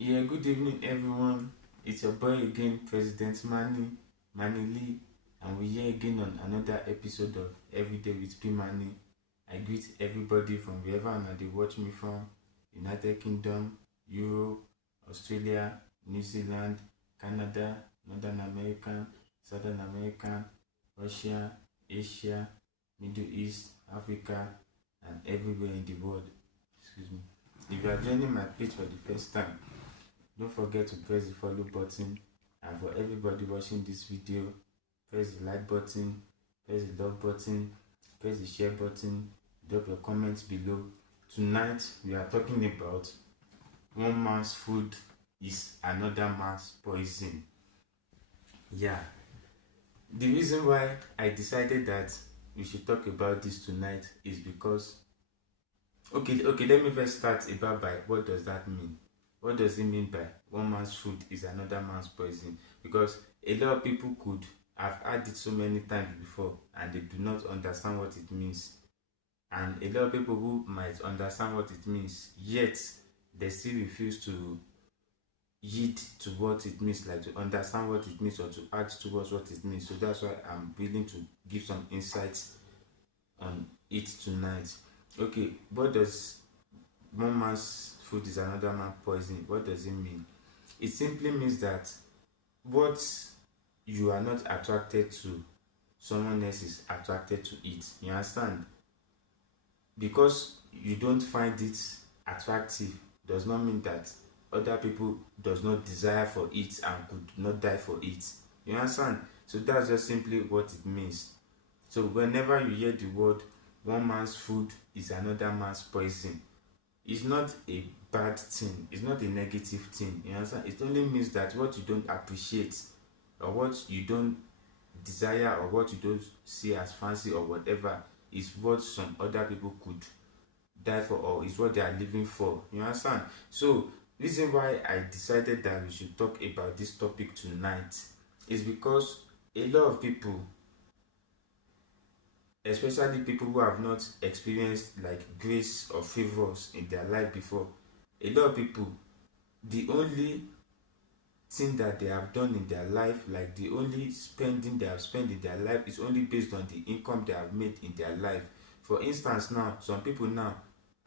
Yeah, good evening, everyone. It's your boy again, President Manny Lee, and we're here again on another episode of Everyday with P Manny. I greet everybody from wherever they watch me from: United Kingdom, Europe, Australia, New Zealand, Canada, Northern America, Southern America, Russia, Asia, Middle East, Africa, and everywhere in the world. Excuse me. If you are joining my page for the first time, don't forget to press the follow button, and for everybody watching this video, press the like button, press the love button, press the share button, drop your comments below. Tonight we are talking about one man's food is another man's poison. Yeah, the reason why I decided that we should talk about this tonight is because okay, let me first start about by what does that mean. What does it mean by one man's food is another man's poison? Because a lot of people could have had it so many times before and they do not understand what it means. And a lot of people who might understand what it means, yet they still refuse to yield to what it means, like to understand what it means or to add towards what it means. So that's why I'm willing to give some insights on it tonight. Okay, what does one man's food is another man's poison? What does it mean? It simply means that what you are not attracted to, someone else is attracted to it. You understand? Because you don't find it attractive does not mean that other people does not desire for it and could not die for it. You understand? So that's just simply what it means. So whenever you hear the word one man's food is another man's poison, it's not a bad thing, it's not a negative thing. You understand? It only means that what you don't appreciate or what you don't desire or what you don't see as fancy or whatever is what some other people could die for or is what they are living for. You understand? So reason why I decided that we should talk about this topic tonight is because a lot of people, especially people who have not experienced like grace or favors in their life before, a lot of people, the only thing that they have done in their life, like the only spending they have spent in their life, is only based on the income they have made in their life. For instance, now some people now,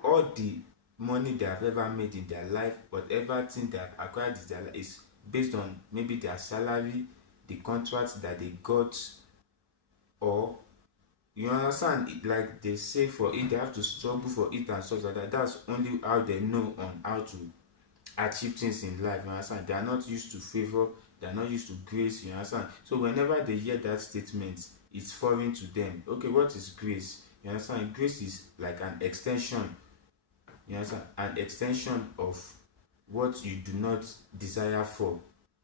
all the money they have ever made in their life, whatever thing they have acquired in their life, is based on maybe their salary, the contracts that they got, or you understand, like they save for it, they have to struggle for it and stuff like that. That's only how they know on how to achieve things in life. You understand? They are not used to favor, they are not used to grace. You understand? So whenever they hear that statement, it's foreign to them. Okay, what is grace? You understand? Grace is like an extension. You understand? An extension of what you do not desire for.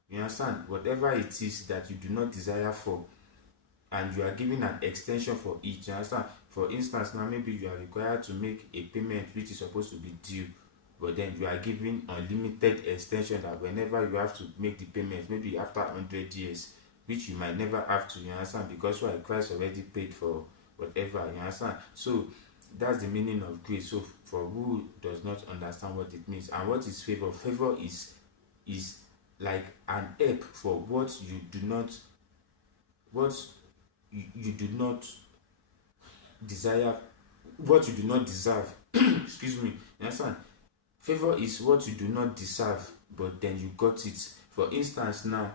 You understand? Whatever it is that you do not desire for, and you are given an extension for it. You understand? For instance, now maybe you are required to make a payment which is supposed to be due, but then you are given unlimited extension that whenever you have to make the payment, maybe after 100 years, which you might never have to. You understand? Because why? Christ already paid for whatever. You understand? So that's the meaning of grace. So for who does not understand what it means, and what is favor? Favor is like an help for what you do not, what you do not desire, what you do not deserve. Excuse me. You understand? Favor is what you do not deserve, but then you got it. For instance, now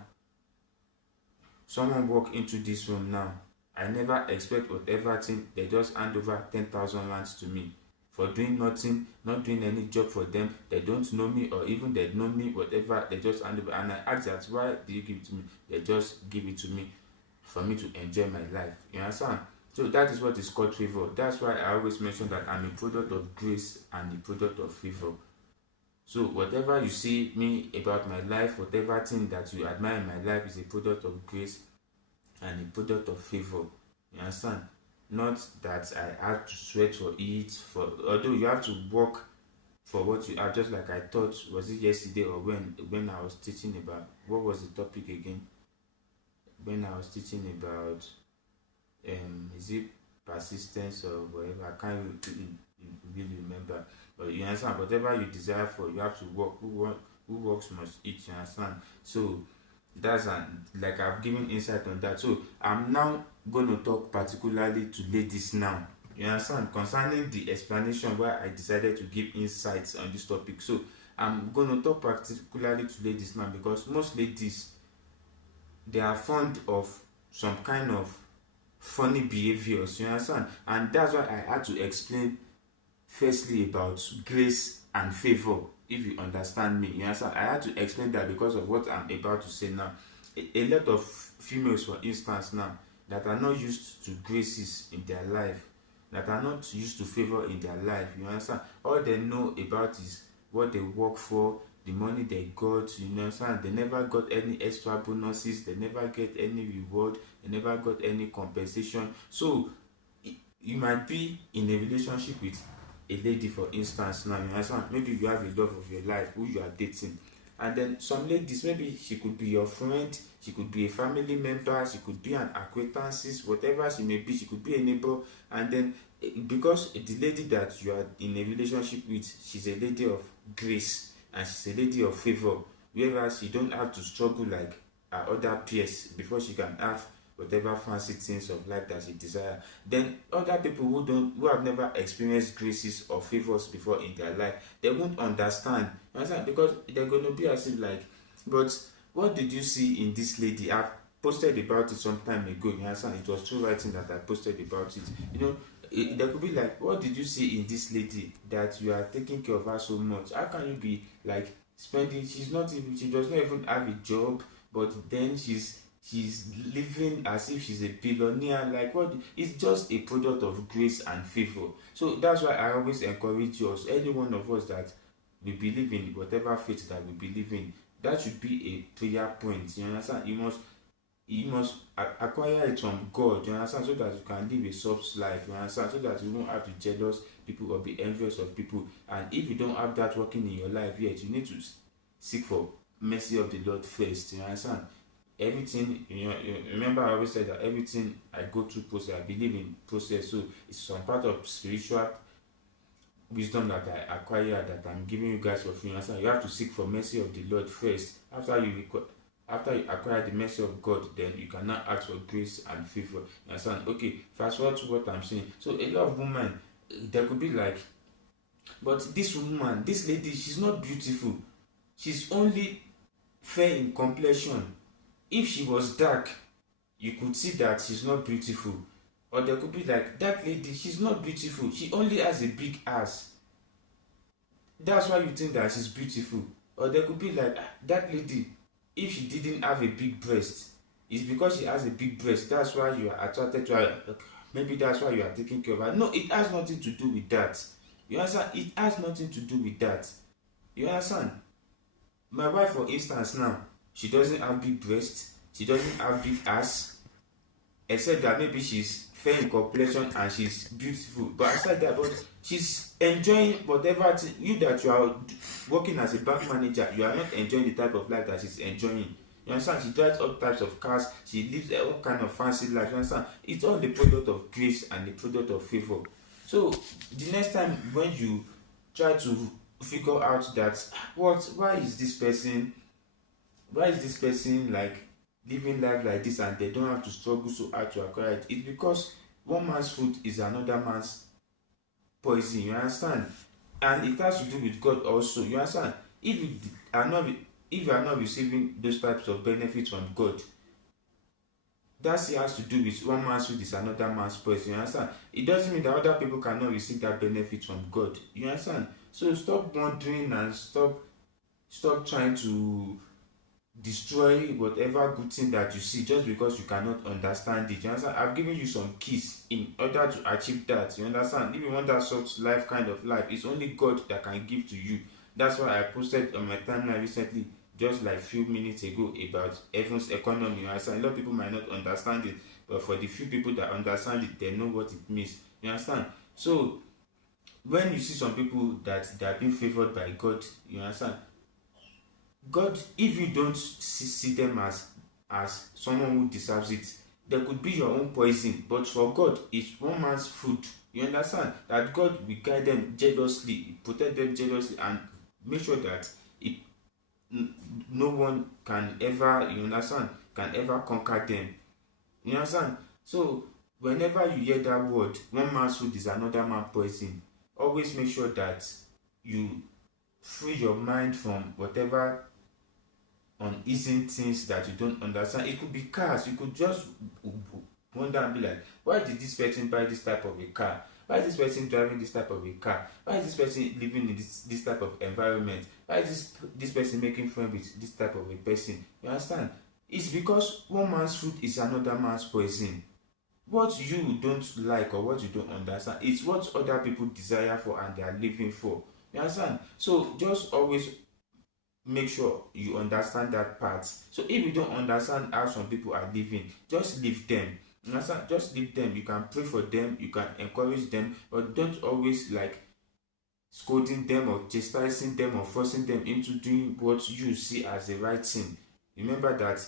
someone walk into this room now. I never expect whatever thing, they just hand over 10,000 rands to me for doing nothing, not doing any job for them. They don't know me, or even they know me, whatever, they just hand over. And I ask that, why do you give it to me? They just give it to me for me to enjoy my life. You understand? So that is what is called favor. That's why I always mention that I'm a product of grace and a product of favor. So whatever you see me about my life, whatever thing that you admire in my life, is a product of grace and a product of favor. You understand? Not that I have to sweat for it, for although you have to work for what you have. Just like I thought, was it yesterday or when I was teaching about, what was the topic again? When I was teaching about is it persistence or whatever, I can't really remember. But you understand, whatever you desire for, you have to work. Who who works must eat, you understand? So that's like I've given insight on that. So I'm now going to talk particularly to ladies now, you understand, concerning the explanation why I decided to give insights on this topic. So I'm going to talk particularly to ladies now because most ladies, they are fond of some kind of funny behaviors, you understand, and that's why I had to explain firstly about grace and favor. If you understand me, you understand, I had to explain that because of what I'm about to say now. A lot of females, for instance, now that are not used to graces in their life, that are not used to favor in their life, you understand, all they know about is what they work for, the money they got, you understand, they never got any extra bonuses, they never get any reward, they never got any compensation. So you might be in a relationship with a lady, for instance, now, you understand, maybe you have a love of your life who you are dating, and then some ladies, maybe she could be your friend, she could be a family member, she could be an acquaintances, whatever she may be, she could be a neighbor, and then because the lady that you are in a relationship with, she's a lady of grace and she's a lady of favor, whereas she don't have to struggle like her other peers before she can have whatever fancy things of life that she desire. Then other people who have never experienced graces or favors before in their life, they won't understand. You understand? Because they're going to be as if like, but what did you see in this lady? I've posted about it some time ago. You understand? It was through writing that I posted about it. You know, there could be like, what did you see in this lady that you are taking care of her so much? How can you be like spending? She does not even have a job, but then she's living as if she's a billionaire. Like, what? It's just a product of grace and favor. So that's why I always encourage us, any one of us that we believe in whatever faith that we believe in, that should be a prayer point. You understand? You must acquire it from God, you understand, so that you can live a soft life, you understand, so that you won't have to jealous people or be envious of people. And if you don't have that working in your life yet, you need to seek for mercy of the Lord first, you understand. Everything, remember I always said that everything I go through process, I believe in process. So it's some part of spiritual wisdom that I acquire that I'm giving you guys for free. You understand? You have to seek for mercy of the Lord first. After you acquire the mercy of God, then you can now ask for grace and favor. You understand? Okay, fast forward to what I'm saying. So a lot of women, there could be like, but this woman, this lady, she's not beautiful. She's only fair in complexion. If she was dark, you could see that she's not beautiful. Or there could be like, that lady, she's not beautiful. She only has a big ass. That's why you think that she's beautiful. Or there could be like, that lady, if she didn't have a big breast, it's because she has a big breast. That's why you are attracted to her. Maybe that's why you are taking care of her. No, it has nothing to do with that. You understand? It has nothing to do with that. You understand? My wife, for instance, now, she doesn't have big breast, she doesn't have big ass, except that maybe she's fair in complexion and she's beautiful. But aside that, but she's enjoying whatever you that you are working as a bank manager, you are not enjoying the type of life that she's enjoying. You understand? She drives all types of cars, she lives all kind of fancy life. You understand? It's all the product of grace and the product of favor. So the next time when you try to figure out that why is this person like living life like this and they don't have to struggle so hard to acquire it, it's because one man's food is another man's poison, you understand. And it has to do with God also, you understand. If you are not receiving those types of benefits from God, that still has to do with one man's food is another man's poison, you understand. It doesn't mean that other people cannot receive that benefit from God, you understand. So stop wondering and stop trying to destroy whatever good thing that you see just because you cannot understand it, you understand. I've given you some keys in order to achieve that, you understand. If you want that soft life kind of life, it's only God that can give to you. That's why I posted on my timeline recently, just like few minutes ago, about heaven's economy, you understand. A lot of people might not understand it, but for the few people that understand it, they know what it means, you understand. So when you see some people that they are being favored by God, you understand, God, if you don't see them as someone who deserves it, there could be your own poison. But for God, it's one man's food. You understand that God will guide them jealously, protect them jealously, and make sure that no one can ever, you understand, can ever conquer them. You understand? So whenever you hear that word, one man's food is another man's poison, always make sure that you free your mind from whatever uneasy things that you don't understand. It could be cars. You could just wonder and be like, why did this person buy this type of a car? Why is this person driving this type of a car? Why is this person living in this type of environment? Why is this person making friends with this type of a person? You understand? It's because one man's food is another man's poison. What you don't like or what you don't understand, it's what other people desire for and they are living for. You understand? So just always make sure you understand that part. So if you don't understand how some people are living, just leave them. You understand? Just leave them. You can pray for them, you can encourage them, but don't always like scolding them or chastising them or forcing them into doing what you see as the right thing. Remember that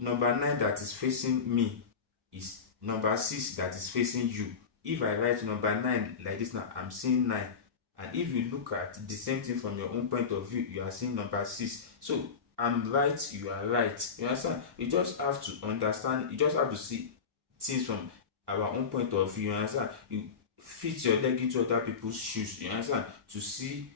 number 9 that is facing me is number 6 that is facing you. If I write number 9 like this now, I'm seeing 9. And if you look at the same thing from your own point of view, you are seeing number 6. So I'm right, you are right. You understand? You just have to understand, you just have to see things from our own point of view. You understand? You fit your leg into other people's shoes. You understand? To see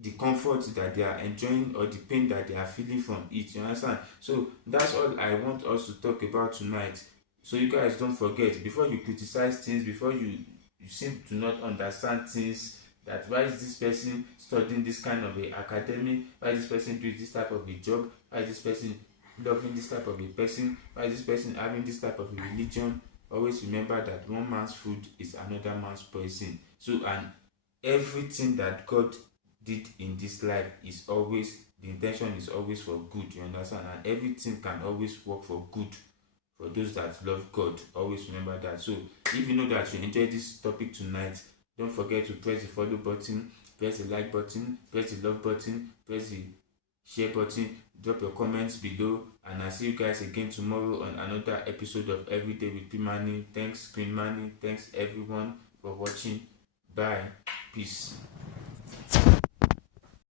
the comfort that they are enjoying or the pain that they are feeling from it. You understand? So that's all I want us to talk about tonight. So you guys don't forget, before you criticize things, before you seem to not understand things, that why is this person studying this kind of a academy, why is this person doing this type of a job, why is this person loving this type of a person, why is this person having this type of a religion, always remember that one man's food is another man's poison. So and everything that God did in this life is always, the intention is always for good. You understand? And everything can always work for good for those that love God. Always remember that. So if you know that you enjoyed this topic tonight, don't forget to press the follow button, press the like button, press the love button, press the share button, drop your comments below, and I'll see you guys again tomorrow on another episode of Everyday with P Money. Thanks Queen Money, thanks everyone for watching. Bye, peace.